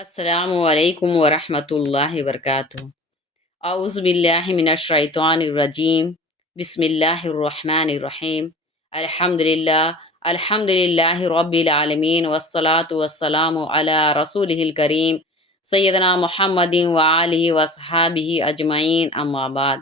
السلام علیکم ورحمۃ اللہ وبرکاتہ۔ اعوذ باللہ من الشیطان الرجیم، بسم اللہ الرحمن الرحیم۔ الحمد للہ رب العالمین، والصلاة والسلام علی رسولہ الکریم سیدنا محمد وآلہ وصحابہ اجمعین، اما بعد۔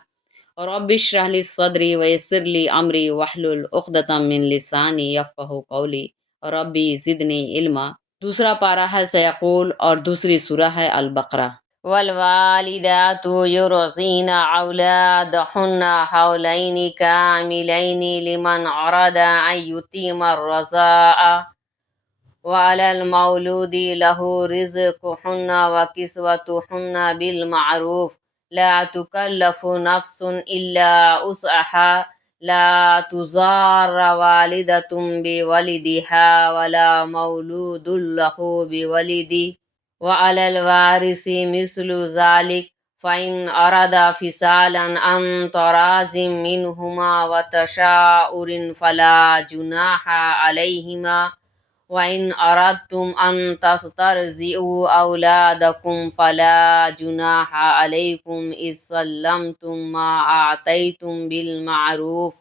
رب اشرح لی صدری ویسر لی امری واحلل عقدۃ من لسانی یفقہوا قولی ربی زدنی علما۔ دوسرا پارہ ہے سیقول اور دوسری سورہ ہے البقرہ۔ والوالدات یرضعن اولادهن حولین کاملین لمن اراد ان یتم الرضاعة وعلى المولود له رزقهن وكسوتهن بالمعروف لا تكلف نفس الا وسعها لا تضار والدة بولدها ولا مولود له بولده وعلى الوارث مثل ذلك فإن أرادا فصالا عن تراض منهما وتشاور فلا جناح عليهما وَإِنْ أَرَدْتُمْ أَنْ تَسْتَرْضِعُوا أَوْلَادَكُمْ فَلَا جُنَاحَ عَلَيْكُمْ إِذْ سَلَّمْتُمْ مَا آتَيْتُمْ بِالْمَعْرُوفِ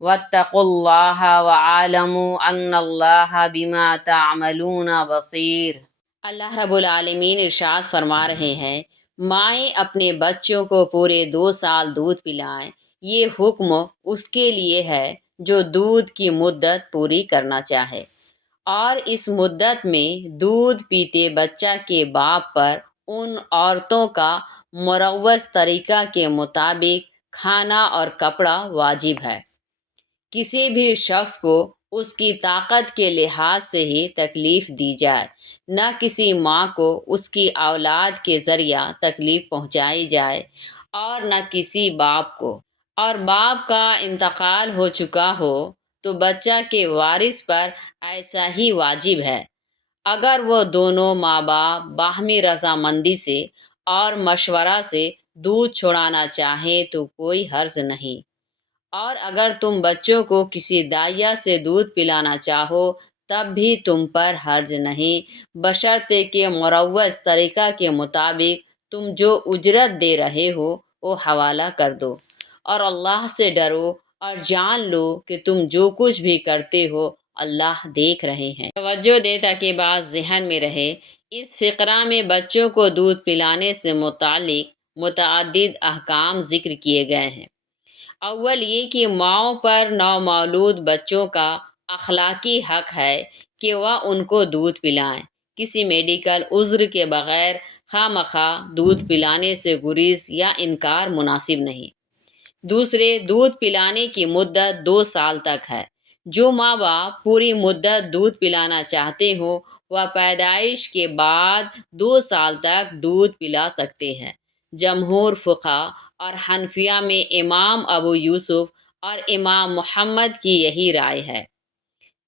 وَاتَّقُوا اللَّهَ وَاعْلَمُوا أَنَّ اللَّهَ بِمَا تَعْمَلُونَ بَصِيرٌ۔ اللہ رب العالمین ارشاد فرما رہے ہیں، مائیں اپنے بچوں کو پورے 2 سال دودھ پلائیں۔ یہ حکم اس کے لیے ہے جو دودھ کی مدت پوری کرنا چاہے، اور اس مدت میں دودھ پیتے بچہ کے باپ پر ان عورتوں کا مروّض طریقہ کے مطابق کھانا اور کپڑا واجب ہے۔ کسی بھی شخص کو اس کی طاقت کے لحاظ سے ہی تکلیف دی جائے، نہ کسی ماں کو اس کی اولاد کے ذریعہ تکلیف پہنچائی جائے، اور نہ کسی باپ کو۔ اور باپ کا انتقال ہو چکا ہو تو بچہ کے وارث پر ایسا ہی واجب ہے، اگر وہ دونوں ماں باپ باہمی رضامندی سے اور مشورہ سے دودھ چھڑانا چاہیں تو کوئی حرج نہیں۔ اور اگر تم بچوں کو کسی دائیا سے دودھ پلانا چاہو تب بھی تم پر حرج نہیں، بشرطے کہ مروّض طریقہ کے مطابق تم جو اجرت دے رہے ہو وہ حوالہ کر دو، اور اللہ سے ڈرو اور جان لو کہ تم جو کچھ بھی کرتے ہو اللہ دیکھ رہے ہیں۔ توجہ دے تاکہ بات ذہن میں رہے۔ اس فقرہ میں بچوں کو دودھ پلانے سے متعلق متعدد احکام ذکر کیے گئے ہیں۔ اول یہ کہ ماؤں پر نومولود بچوں کا اخلاقی حق ہے کہ وہ ان کو دودھ پلائیں۔ کسی میڈیکل عذر کے بغیر خواہ مخواہ دودھ پلانے سے گریز یا انکار مناسب نہیں۔ دوسرے، دودھ پلانے کی مدت 2 سال تک ہے۔ جو ماں باپ پوری مدت دودھ پلانا چاہتے ہوں وہ پیدائش کے بعد 2 سال تک دودھ پلا سکتے ہیں۔ جمہور فقہا اور حنفیہ میں امام ابو یوسف اور امام محمد کی یہی رائے ہے۔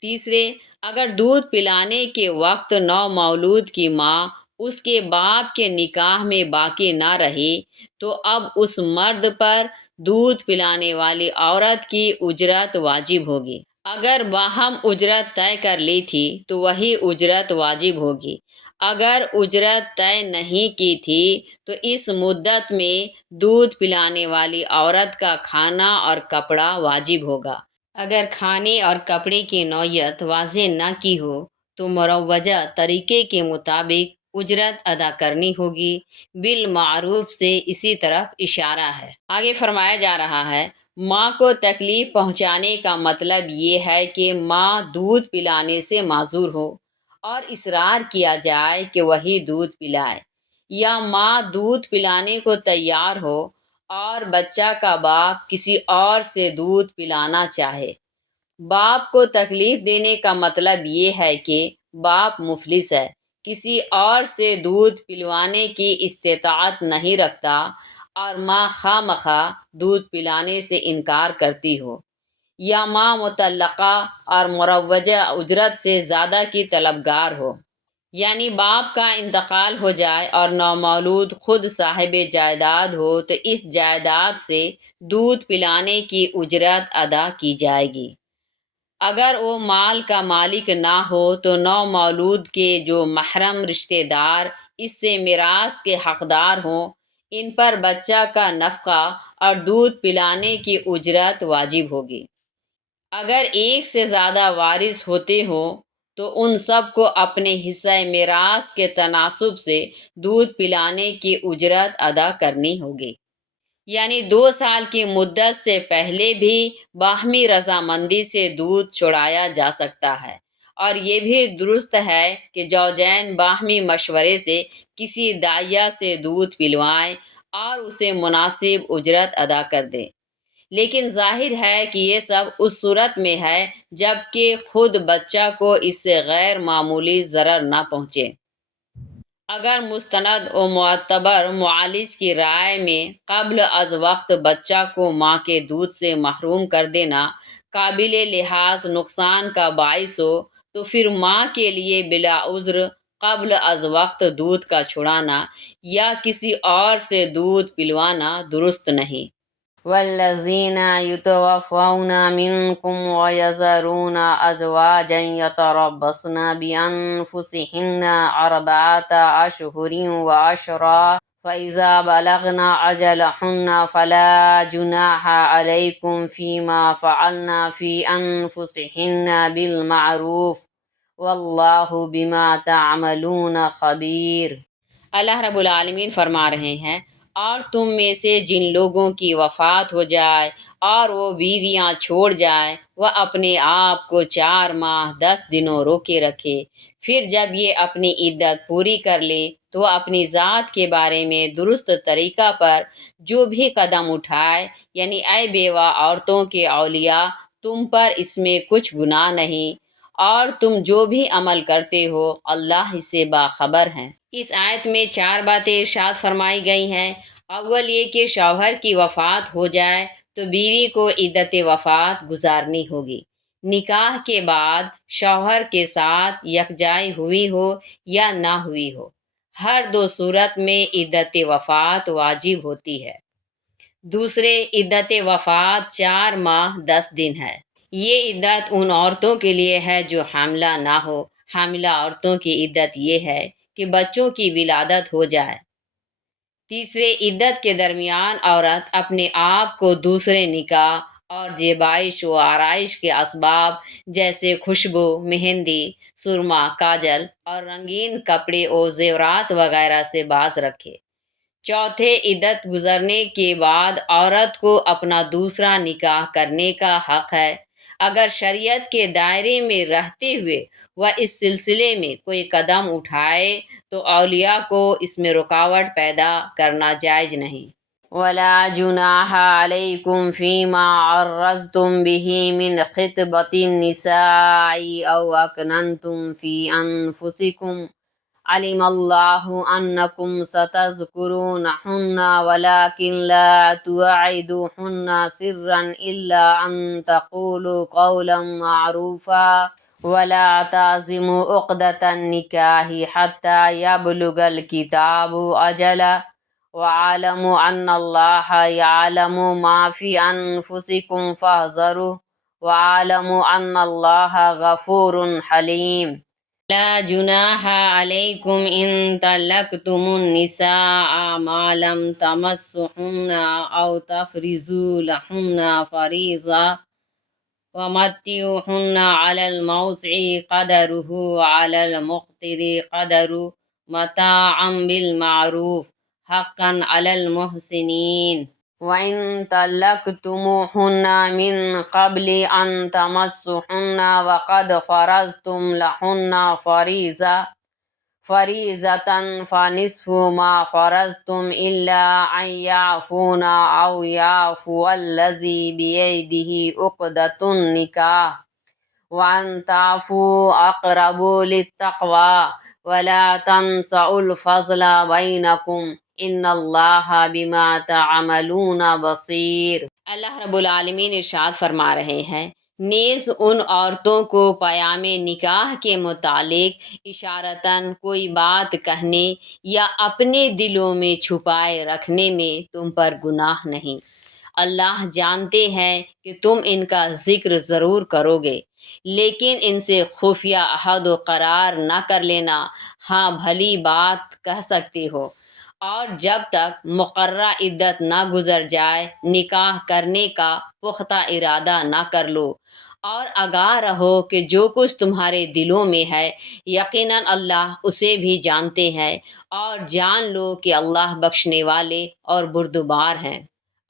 تیسرے، اگر دودھ پلانے کے وقت نومولود کی ماں اس کے باپ کے نکاح میں باقی نہ رہی تو اب اس مرد پر دودھ پلانے والی عورت کی اجرت واجب ہوگی۔ اگر باہم اجرت طے کر لی تھی تو وہی اجرت واجب ہوگی۔ اگر اجرت طے نہیں کی تھی تو اس مدت میں دودھ پلانے والی عورت کا کھانا اور کپڑا واجب ہوگا۔ اگر کھانے اور کپڑے کی نوعیت واضح نہ کی ہو تو مروجہ طریقے کے مطابق اجرت ادا کرنی ہوگی۔ بالمعروف سے اسی طرف اشارہ ہے۔ آگے فرمایا جا رہا ہے، ماں کو تکلیف پہنچانے کا مطلب یہ ہے کہ ماں دودھ پلانے سے معذور ہو اور اصرار کیا جائے کہ وہی دودھ پلائے، یا ماں دودھ پلانے کو تیار ہو اور بچہ کا باپ کسی اور سے دودھ پلانا چاہے۔ باپ کو تکلیف دینے کا مطلب یہ ہے کہ باپ مفلس ہے، کسی اور سے دودھ پلوانے کی استطاعت نہیں رکھتا، اور ماں خواہ مخواہ دودھ پلانے سے انکار کرتی ہو، یا ماں مطلقہ اور مروجہ اجرت سے زیادہ کی طلبگار ہو، یعنی باپ کا انتقال ہو جائے اور نومولود خود صاحب جائیداد ہو تو اس جائیداد سے دودھ پلانے کی اجرت ادا کی جائے گی۔ اگر وہ مال کا مالک نہ ہو تو نومولود کے جو محرم رشتہ دار اس سے میراث کے حقدار ہوں، ان پر بچہ کا نفقہ اور دودھ پلانے کی اجرت واجب ہوگی۔ اگر ایک سے زیادہ وارث ہوتے ہوں تو ان سب کو اپنے حصہ میراث کے تناسب سے دودھ پلانے کی اجرت ادا کرنی ہوگی، یعنی 2 سال کی مدت سے پہلے بھی باہمی رضامندی سے دودھ چھڑایا جا سکتا ہے، اور یہ بھی درست ہے کہ زوجین باہمی مشورے سے کسی داعیہ سے دودھ پلوائیں اور اسے مناسب اجرت ادا کر دیں، لیکن ظاہر ہے کہ یہ سب اس صورت میں ہے جب کہ خود بچہ کو اس سے غیر معمولی ضرر نہ پہنچے۔ اگر مستند و معتبر معالج کی رائے میں قبل از وقت بچہ کو ماں کے دودھ سے محروم کر دینا قابل لحاظ نقصان کا باعث ہو تو پھر ماں کے لیے بلا عذر قبل از وقت دودھ کا چھڑانا یا کسی اور سے دودھ پلوانا درست نہیں۔ والذین یتوفون منکم ویذرون ازواجا یتربصن بانفسہن 4 اشہر وعشرا فإذا بلغن أجلهن فلا جناح عليكم فيما فعلن في أنفسهن بالمعروف واللہ بما تعملون خبیر۔ اللہ رب العالمین فرما رہے ہیں، اور تم میں سے جن لوگوں کی وفات ہو جائے اور وہ بیویاں چھوڑ جائیں وہ اپنے آپ کو 4 ماہ 10 دنوں روکے رکھے، پھر جب یہ اپنی عدت پوری کر لے تو اپنی ذات کے بارے میں درست طریقہ پر جو بھی قدم اٹھائے، یعنی اے بیوہ عورتوں کے اولیاء، تم پر اس میں کچھ گناہ نہیں، اور تم جو بھی عمل کرتے ہو اللہ اس سے باخبر ہیں۔ اس آیت میں 4 باتیں ارشاد فرمائی گئی ہیں۔ اول یہ کہ شوہر کی وفات ہو جائے تو بیوی کو عدت وفات گزارنی ہوگی، نکاح کے بعد شوہر کے ساتھ یکجائی ہوئی ہو یا نہ ہوئی ہو، ہر 2 صورت میں عدت وفات واجب ہوتی ہے۔ دوسرے، عدت وفات 4 ماہ 10 دن ہے۔ یہ عدت ان عورتوں کے لیے ہے جو حاملہ نہ ہو۔ حاملہ عورتوں کی عدت یہ ہے کہ بچوں کی ولادت ہو جائے۔ تیسرے، عدت کے درمیان عورت اپنے آپ کو دوسرے نکاح اور زیبائش و آرائش کے اسباب جیسے خوشبو، مہندی، سرما، کاجل اور رنگین کپڑے و زیورات وغیرہ سے باز رکھے۔ چوتھے، عدت گزرنے کے بعد عورت کو اپنا دوسرا نکاح کرنے کا حق ہے، اگر شریعت کے دائرے میں رہتے ہوئے وہ اس سلسلے میں کوئی قدم اٹھائے تو اولیاء کو اس میں رکاوٹ پیدا کرنا جائز نہیں۔ وَلَا جُنَاحَ عَلَيْكُمْ فِيمَا عَرَّضْتُمْ بِهِ مِنْ خِطْبَةِ النِّسَاءِ أَوْ أَكْنَنْتُمْ فِي أَنفُسِكُمْ علم اللہ انکم ستذکرونہن ولکن لا تواعدوہن سرا الا ان تقولوا قولا معروفا ولا تعزموا عقدۃ النکاح حتی یبلغ الکتاب اجلہ وَاعْلَمُوا أَنَّ اللَّهَ يَعْلَمُ مَا فِي أَنفُسِكُمْ فَاحْذَرُوهُ وَاعْلَمُوا أَنَّ اللَّهَ غَفُورٌ حَلِيمٌ۔ لا جناح علیکم ان طلقتم النساء ما لم تمسہن او تفرضوا لہن فریضہ ومتعوہن علی الموسع قدرہ وعلی المقتر قدرہ متاعا بالمعروف حقا علی المحسنین۔ وَإِن طَلَّقْتُمُوهُنَّ مِن قَبْلِ أَن تَمَسُّوهُنَّ وَقَدْ فَرَضْتُمْ لَهُنَّ فَرِيضَةً فَنِصْفُ مَا فَرَضْتُمْ إِلَّا أَن يَعْفُونَ أَوْ يَعْفُوَ الَّذِي بِيَدِهِ عُقْدَةُ النِّكَاحِ وَأَن تَعْفُوا أَقْرَبُ لِلتَّقْوَىٰ وَلَا تَنسَوْا الْفَضْلَ بَيْنَكُمْ ان اللہ بما تعملون بصیر۔ اللہ رب العالمین ارشاد فرما رہے ہیں، نیز ان عورتوں کو پیام نکاح کے متعلق اشارتاً کوئی بات کہنے یا اپنے دلوں میں چھپائے رکھنے میں تم پر گناہ نہیں، اللہ جانتے ہیں کہ تم ان کا ذکر ضرور کرو گے، لیکن ان سے خفیہ عہد و قرار نہ کر لینا، ہاں بھلی بات کہہ سکتے ہو، اور جب تک مقررہ عدت نہ گزر جائے نکاح کرنے کا پختہ ارادہ نہ کر لو، اور آگاہ رہو کہ جو کچھ تمہارے دلوں میں ہے یقیناً اللہ اسے بھی جانتے ہیں، اور جان لو کہ اللہ بخشنے والے اور بردبار ہیں۔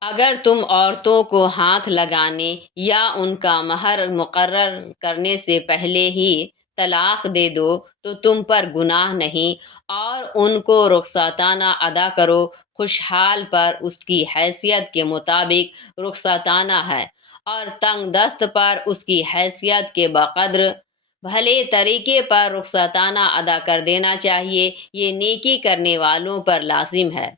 اگر تم عورتوں کو ہاتھ لگانے یا ان کا مہر مقرر کرنے سے پہلے ہی طلاق دے دو تو تم پر گناہ نہیں، اور ان کو رخصتانہ ادا کرو، خوشحال پر اس کی حیثیت کے مطابق رخصتانہ ہے، اور تنگ دست پر اس کی حیثیت کے بقدر بھلے طریقے پر رخصتانہ ادا کر دینا چاہیے، یہ نیکی کرنے والوں پر لازم ہے۔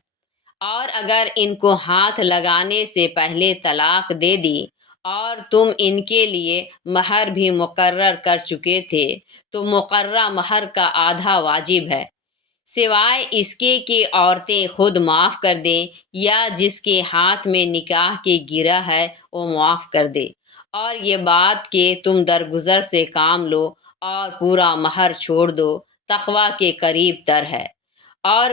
اور اگر ان کو ہاتھ لگانے سے پہلے طلاق دے دی اور تم ان کے لیے مہر بھی مقرر کر چکے تھے تو مقررہ مہر کا آدھا واجب ہے، سوائے اس کے کہ عورتیں خود معاف کر دیں یا جس کے ہاتھ میں نکاح کی گرہ ہے وہ معاف کر دے، اور یہ بات کہ تم درگزر سے کام لو اور پورا مہر چھوڑ دو تقویٰ کے قریب تر ہے، اور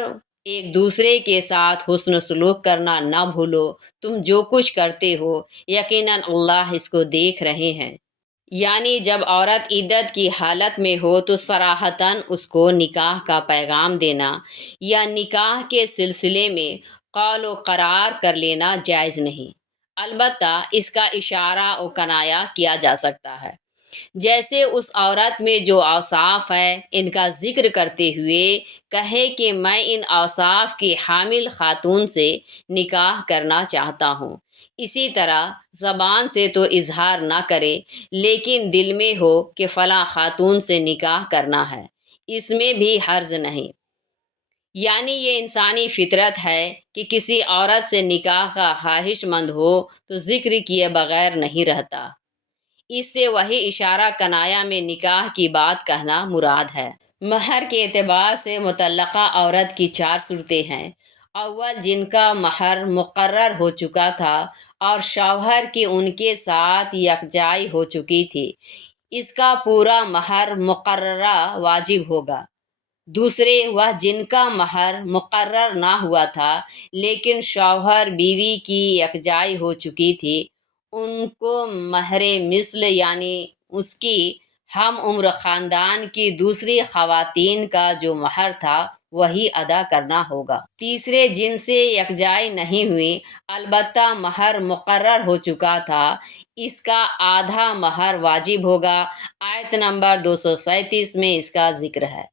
ایک دوسرے کے ساتھ حسن سلوک کرنا نہ بھولو، تم جو کچھ کرتے ہو یقیناً اللہ اس کو دیکھ رہے ہیں۔ یعنی جب عورت عدت کی حالت میں ہو تو صراحتاً اس کو نکاح کا پیغام دینا یا نکاح کے سلسلے میں قول و قرار کر لینا جائز نہیں، البتہ اس کا اشارہ و کنایہ کیا جا سکتا ہے، جیسے اس عورت میں جو اوصاف ہے ان کا ذکر کرتے ہوئے کہے کہ میں ان اوصاف کی حامل خاتون سے نکاح کرنا چاہتا ہوں، اسی طرح زبان سے تو اظہار نہ کرے لیکن دل میں ہو کہ فلاں خاتون سے نکاح کرنا ہے، اس میں بھی حرج نہیں۔ یعنی یہ انسانی فطرت ہے کہ کسی عورت سے نکاح کا خواہش مند ہو تو ذکر کیے بغیر نہیں رہتا، اس سے وہی اشارہ کنایہ میں نکاح کی بات کہنا مراد ہے۔ مہر کے اعتبار سے مطلقہ عورت کی 4 صورتیں ہیں۔ اول، جن کا مہر مقرر ہو چکا تھا اور شوہر کی ان کے ساتھ یکجائی ہو چکی تھی، اس کا پورا مہر مقررہ واجب ہوگا۔ دوسرے، وہ جن کا مہر مقرر نہ ہوا تھا لیکن شوہر بیوی کی یکجائی ہو چکی تھی، ان کو مہر مثل یعنی اس کی ہم عمر خاندان کی دوسری خواتین کا جو مہر تھا وہی ادا کرنا ہوگا۔ تیسرے، جن سے یکجائی نہیں ہوئی البتہ مہر مقرر ہو چکا تھا، اس کا آدھا مہر واجب ہوگا، آیت نمبر 237 میں اس کا ذکر ہے۔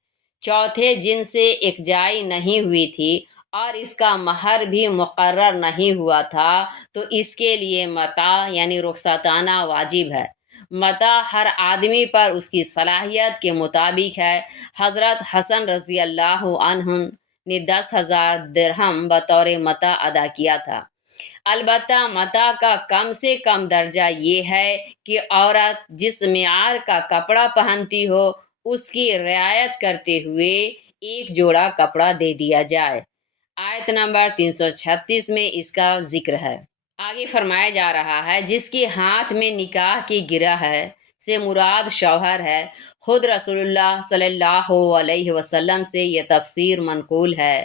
چوتھے، جن سے یکجائی نہیں ہوئی تھی اور اس کا مہر بھی مقرر نہیں ہوا تھا تو اس کے لیے متاع یعنی رخصتانہ واجب ہے۔ متاع ہر آدمی پر اس کی صلاحیت کے مطابق ہے۔ حضرت حسن رضی اللہ عنہ نے 10,000 درہم بطور متاع ادا کیا تھا۔ البتہ متاع کا کم سے کم درجہ یہ ہے کہ عورت جس معیار کا کپڑا پہنتی ہو اس کی رعایت کرتے ہوئے ایک جوڑا کپڑا دے دیا جائے، آیت نمبر 336 میں اس کا ذکر ہے۔ آگے فرمایا جا رہا ہے، جس کے ہاتھ میں نکاح کی گرہ ہے سے مراد شوہر ہے۔ خود رسول اللہ صلی اللہ علیہ وسلم سے یہ تفسیر منقول ہے،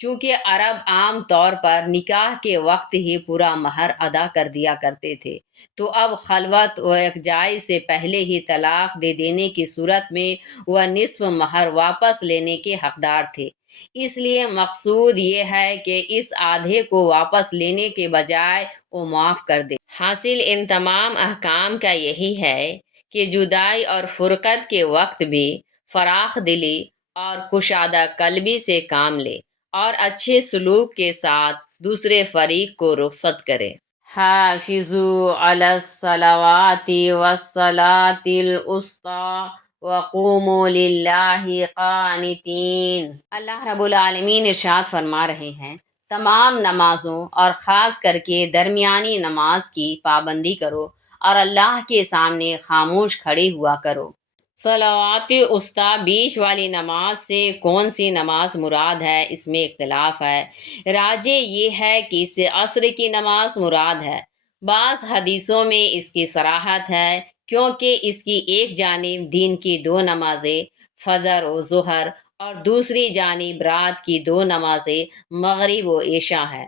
چونکہ عرب عام طور پر نکاح کے وقت ہی پورا مہر ادا کر دیا کرتے تھے، تو اب خلوت و یکجائی سے پہلے ہی طلاق دے دینے کی صورت میں وہ نصف مہر واپس لینے کے حقدار تھے، اس لیے مقصود یہ ہے کہ اس آدھے کو واپس لینے کے بجائے وہ معاف کر دے۔ حاصل ان تمام احکام کا یہی ہے کہ جدائی اور فرقت کے وقت بھی فراخ دلی اور کشادہ قلبی سے کام لے اور اچھے سلوک کے ساتھ دوسرے فریق کو رخصت کرے۔ حافظوا علی الصلوات والصلاة الوسطی وقوموا للہ قانتین۔ اللہ رب العالمین ارشاد فرما رہے ہیں، تمام نمازوں اور خاص کر کے درمیانی نماز کی پابندی کرو اور اللہ کے سامنے خاموش کھڑے ہوا کرو۔ صلوات وسطی بیچ والی نماز سے کون سی نماز مراد ہے، اس میں اختلاف ہے۔ راجح یہ ہے کہ اس سے عصر کی نماز مراد ہے۔ بعض حدیثوں میں اس کی صراحت ہے کیونکہ اس کی ایک جانب دن کی دو نمازیں فجر و ظہر اور دوسری جانب رات کی دو نمازیں مغرب و عشاء ہے۔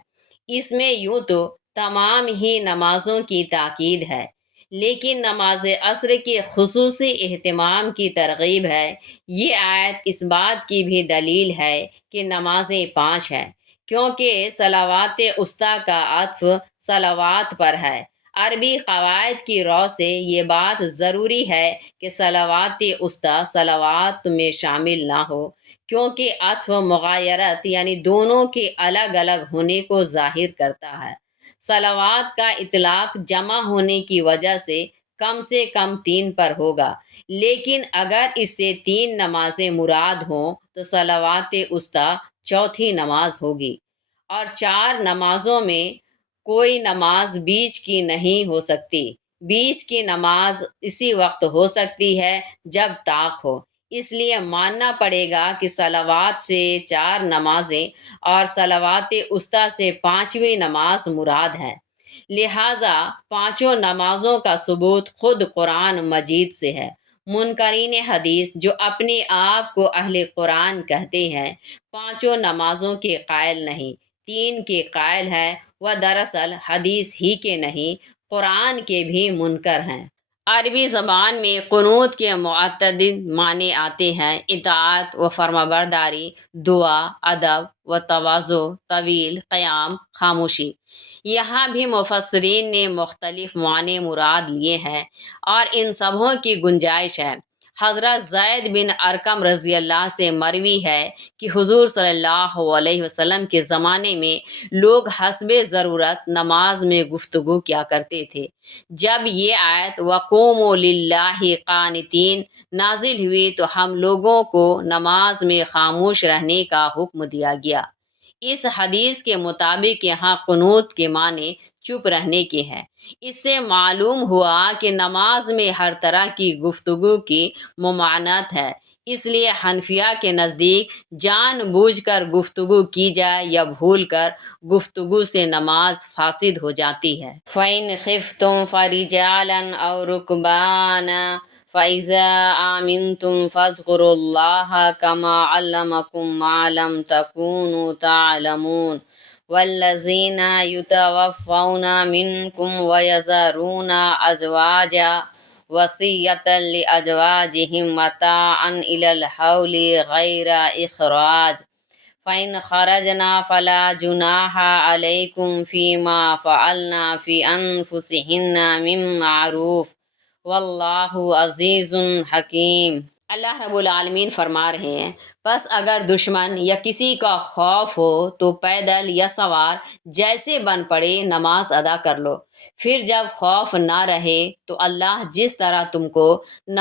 اس میں یوں تو تمام ہی نمازوں کی تاکید ہے، لیکن نماز عصر کے خصوصی اہتمام کی ترغیب ہے۔ یہ آیت اس بات کی بھی دلیل ہے کہ نمازیں 5 ہیں، کیونکہ صلوات وسطی کا عطف صلوات پر ہے۔ عربی قواعد کی رو سے یہ بات ضروری ہے کہ صلوات وسطی صلوات میں شامل نہ ہو، کیونکہ عطف مغایرت یعنی دونوں کے الگ الگ ہونے کو ظاہر کرتا ہے۔ صلوات کا اطلاق جمع ہونے کی وجہ سے کم 3 پر ہوگا، لیکن اگر اس سے 3 نمازیں مراد ہوں تو صلوات وسطی چوتھی نماز ہوگی، اور 4 نمازوں میں کوئی نماز بیچ کی نہیں ہو سکتی۔ بیچ کی نماز اسی وقت ہو سکتی ہے جب طاق ہو، اس لیے ماننا پڑے گا کہ صلوات سے 4 نمازیں اور صلوات وسطی سے 5ویں نماز مراد ہے۔ لہٰذا 5 نمازوں کا ثبوت خود قرآن مجید سے ہے۔ منکرین حدیث جو اپنے آپ کو اہل قرآن کہتے ہیں، 5 نمازوں کے قائل نہیں، 3 کے قائل ہے، وہ دراصل حدیث ہی کے نہیں قرآن کے بھی منکر ہیں۔ عربی زبان میں قنوت کے متعدد معنی آتے ہیں: اطاعت و فرمانبرداری، دعا، ادب و تواضع، طویل قیام، خاموشی۔ یہاں بھی مفسرین نے مختلف معنی مراد لیے ہیں اور ان سبوں کی گنجائش ہے۔ حضرت زید بن ارقم رضی اللہ سے مروی ہے کہ حضور صلی اللہ علیہ وسلم کے زمانے میں لوگ حسب ضرورت نماز میں گفتگو کیا کرتے تھے۔ جب یہ آیت وَقُومُوا لِلَّهِ قَانِتِينَ نازل ہوئی تو ہم لوگوں کو نماز میں خاموش رہنے کا حکم دیا گیا۔ اس حدیث کے مطابق یہاں قنوت کے معنی چپ رہنے کے ہیں۔ اس سے معلوم ہوا کہ نماز میں ہر طرح کی گفتگو کی ممانعت ہے، اس لیے حنفیہ کے نزدیک جان بوجھ کر گفتگو کی جائے یا بھول کر گفتگو سے نماز فاسد ہو جاتی ہے۔ فَإِنْ خِفْتُمْ فَرِجَالًا أَوْ رُكْبَانًا فَإِذَا آمِنْتُمْ فَاذْكُرُوا اللَّهَ كَمَا عَلَّمَكُمْ مَا لَمْ تَكُونُوا تَعْلَمُونَ وَالَّذِينَ يُتَوَفَّوْنَ مِنْكُمْ وَيَذَرُونَ أَزْوَاجًا وَصِيَّةً لِأَزْوَاجِهِمْ مَتَاعًا إِلَى الْحَوْلِ غَيْرَ إِخْرَاجٍ فَإِنْ خَرَجْنَا فَلَا جُنَاحَ عَلَيْكُمْ فِيمَا فَعَلْنَا فِي أَنفُسِهِنَّ مِن مَّعْرُوفٍ وَاللَّهُ عَزِيزٌ حَكِيمٌ۔ اللہ رب العالمین فرما رہے ہیں، پس اگر دشمن یا کسی کا خوف ہو تو پیدل یا سوار جیسے بن پڑے نماز ادا کر لو۔ پھر جب خوف نہ رہے تو اللہ جس طرح تم کو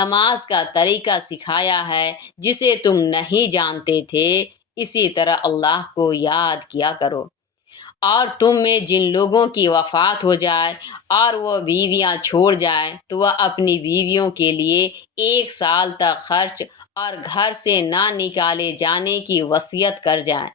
نماز کا طریقہ سکھایا ہے جسے تم نہیں جانتے تھے، اسی طرح اللہ کو یاد کیا کرو۔ اور تم میں جن لوگوں کی وفات ہو جائے اور وہ بیویاں چھوڑ جائیں تو وہ اپنی بیویوں کے لیے 1 سال تک خرچ اور گھر سے نہ نکالے جانے کی وصیت کر جائیں۔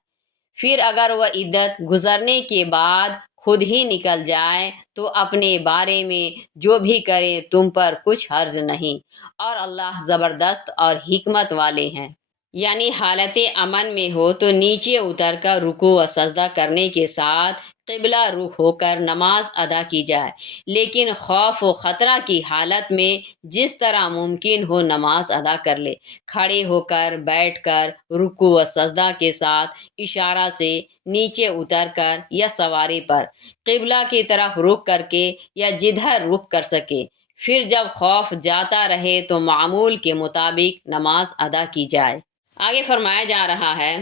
پھر اگر وہ عدت گزرنے کے بعد خود ہی نکل جائیں تو اپنے بارے میں جو بھی کرے تم پر کچھ حرج نہیں، اور اللہ زبردست اور حکمت والے ہیں۔ یعنی حالت امن میں ہو تو نیچے اتر کر رکوع و سجدہ کرنے کے ساتھ قبلہ رخ ہو کر نماز ادا کی جائے، لیکن خوف و خطرہ کی حالت میں جس طرح ممکن ہو نماز ادا کر لے، کھڑے ہو کر، بیٹھ کر، رکوع و سجدہ کے ساتھ، اشارہ سے، نیچے اتر کر یا سواری پر، قبلہ کی طرف رخ کر کے یا جدھر رخ کر سکے۔ پھر جب خوف جاتا رہے تو معمول کے مطابق نماز ادا کی جائے۔ آگے فرمایا جا رہا ہے،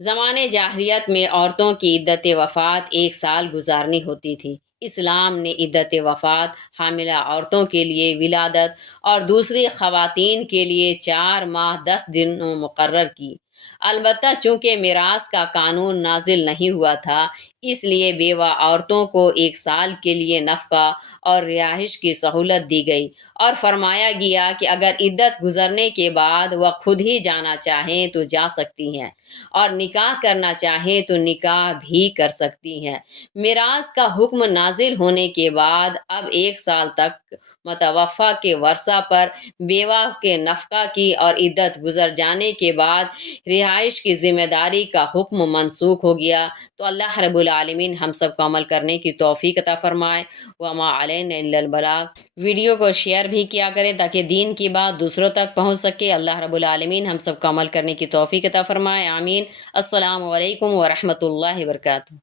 زمانے جاہلیت میں عورتوں کی عدت وفات 1 سال گزارنی ہوتی تھی۔ اسلام نے عدت وفات حاملہ عورتوں کے لیے، ولادت اور دوسری خواتین کے لیے 4 ماہ 10 دن مقرر کی۔ البتہ چونکہ میراث کا قانون نازل نہیں ہوا تھا، اس لیے بیوہ عورتوں کو 1 سال کے لیے نفقہ اور رہائش کی سہولت دی گئی، اور فرمایا گیا کہ اگر عدت گزرنے کے بعد وہ خود ہی جانا چاہیں تو جا سکتی ہیں، اور نکاح کرنا چاہیں تو نکاح بھی کر سکتی ہیں۔ میراث کا حکم نازل ہونے کے بعد اب 1 سال تک متوفی کے ورثہ پر بیوہ کے نفقہ کی اور عدت گزر جانے کے بعد رہائش کی ذمہ داری کا حکم منسوخ ہو گیا۔ تو اللہ رب العالمین ہم سب کو عمل کرنے کی توفیق عطا فرمائے۔ وما علینا الا البلاغ۔ ویڈیو کو شیئر بھی کیا کریں تاکہ دین کی بات دوسروں تک پہنچ سکے۔ اللہ رب العالمین ہم سب کو عمل کرنے کی توفیق عطا فرمائے، آمین۔ السلام علیکم ورحمۃ اللہ وبرکاتہ۔